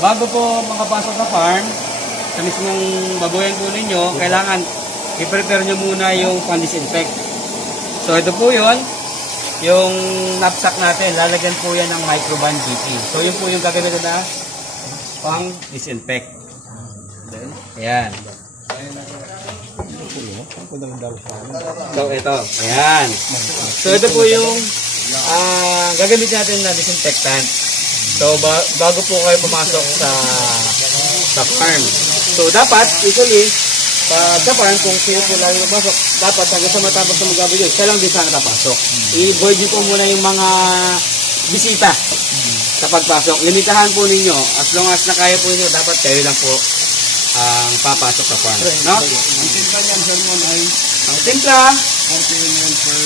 bago po makapasok sa farm, sa mismong baboyan po ninyo, kailangan i-prepare nyo muna yung pan-disinfect. So ito po yun, yung knapsack natin, lalagyan po yan ng microban GP. So yun po yung gagamitin na pang-disinfect. Ayan. So ito, ayan. So ito po yung gagamitin natin na disinfectant. So bago po kayo pumasok sa farm. So dapat usually pag sa farm kung sino po lagi pumasok, dapat hanggang sa matapos na mag-gabi yun, siya lang din sana napasok. I-avoid nyo po muna yung mga bisita sa pagpasok. Limitahan po ninyo. As long as na kaya po ninyo, dapat kayo lang po ang papasok sa farm. No? Ang timpla niyan, Sermon, ay Ang timpla, 40 ml per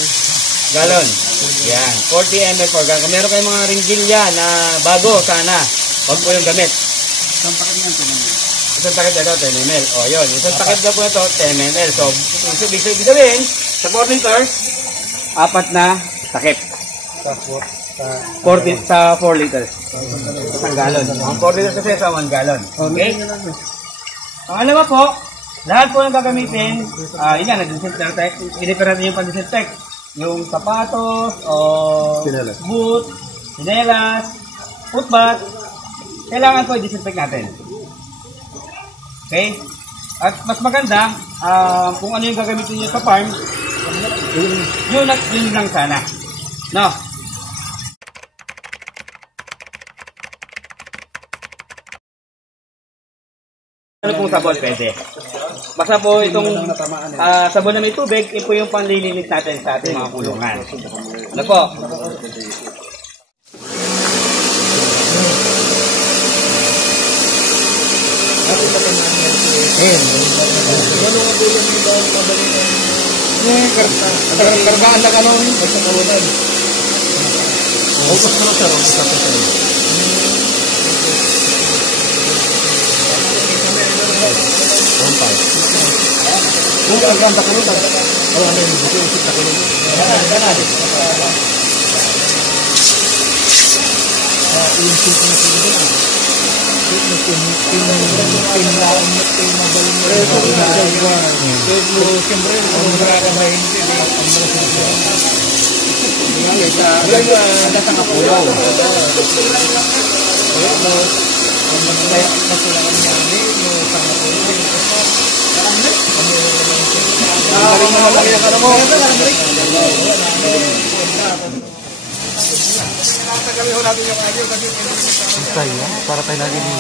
galon. Yan, 40 ml per galon. Kung meron kayong mga ringgilya na bago, sana, huwag po yung gamit. isang packet niyan, Isang takip ito, 10 ml. O, yun. Isang takip na po ito, 10 ml. So, ibig sabihin, sa 4 liters, 4 na takip. Sa 4 liters. Isang galon. Ang 4 liters kasi sa 1 galon. Okay? Pangalawa po, lahat po ng gagamitin, yun yan, nag-disinfect. I-repair natin yung pan-disinfect. Yung sapatos, o boot, sinelas, footbath, kailangan po i-disinfect natin. Okay? At mas maganda, kung ano yung gagamitin nyo sa farm, yun lang sana. No? Ano pong sabon pwede? Basta po itong sabon na may tubig, ito yung panlilinis natin sa ating mga kulungan. Ano po? Kargaan na kanon. Basta kawalan. Ubus na sir. Ubus na sir. Kung kargaan na kanon. Wala na yung buko. Usip na kanon. Yung sip na kanon. Para tayo lagi ni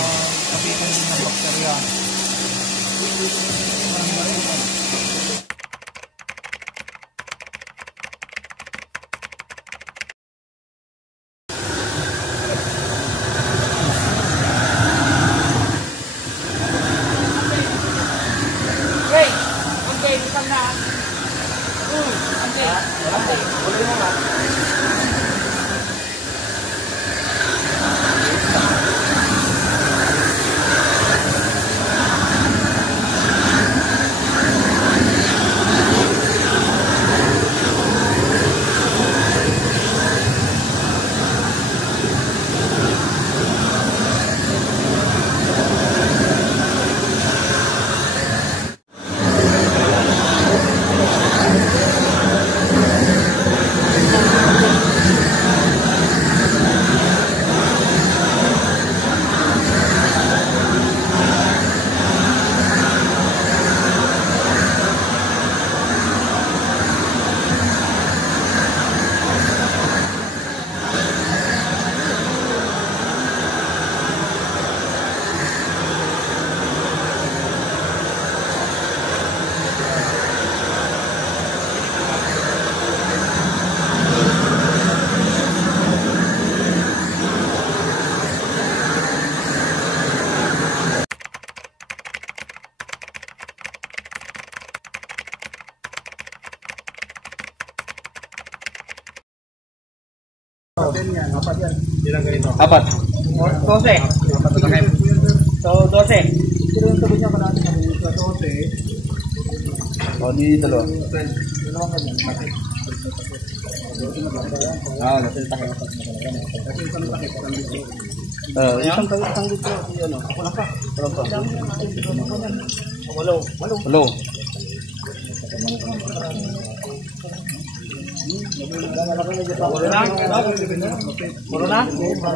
Apat. 12. So, 12. Pero yung sabi niya kalahati kami sa 12. O, di dalawa. Dalawang ganyan. Ah, natin takip. Kasi isang takip. Isang dito. Ano? Wala pa. Walo. Muro na? Wala pa.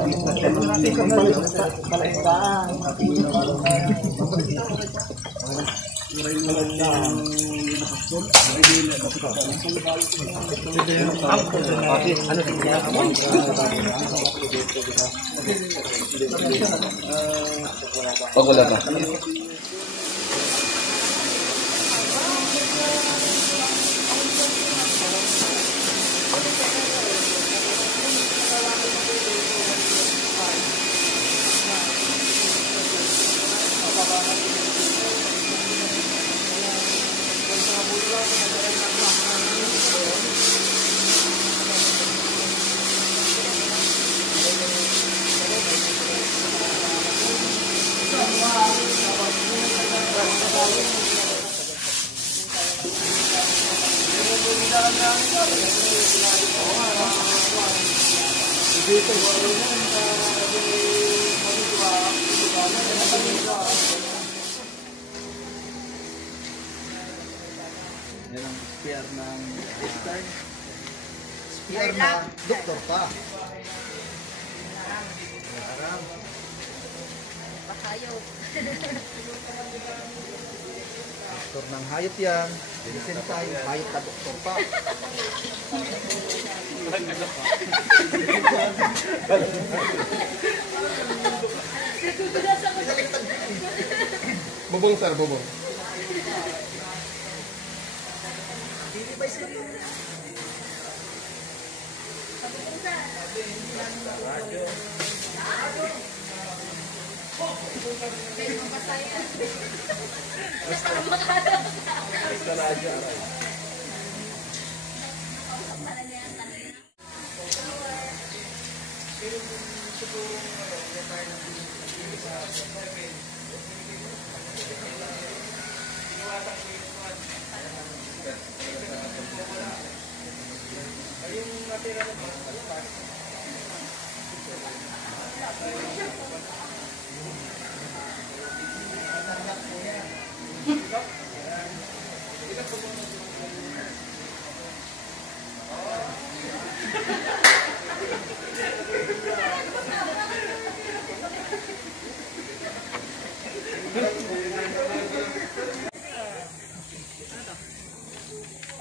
Yan ang spare ng Eastern. Spare na doktor pa. Doktor ng hayop yan. Sensei, hayop na doktor pa. Bubong sir, bubong.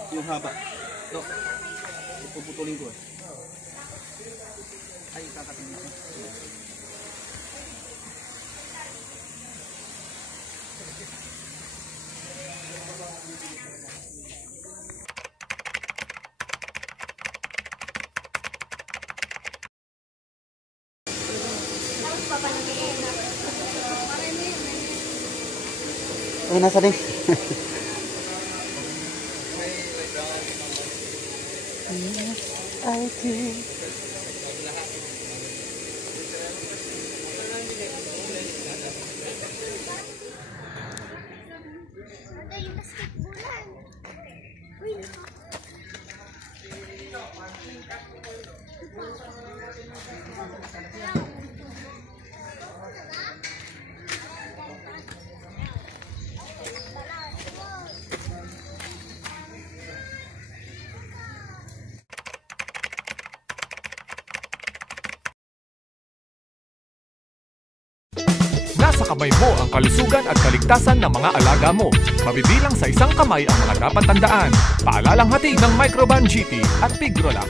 Yung haba. Dok, ipuputulin ko eh. Ay, kakatingin ko. Uy, nasa din. I do. Nasa kamay mo ang kalusugan at kaligtasan ng mga alaga mo. Mabibilang sa isang kamay ang mga dapat tandaan. Paalalang hatid ng Microban GT at Tigrolac.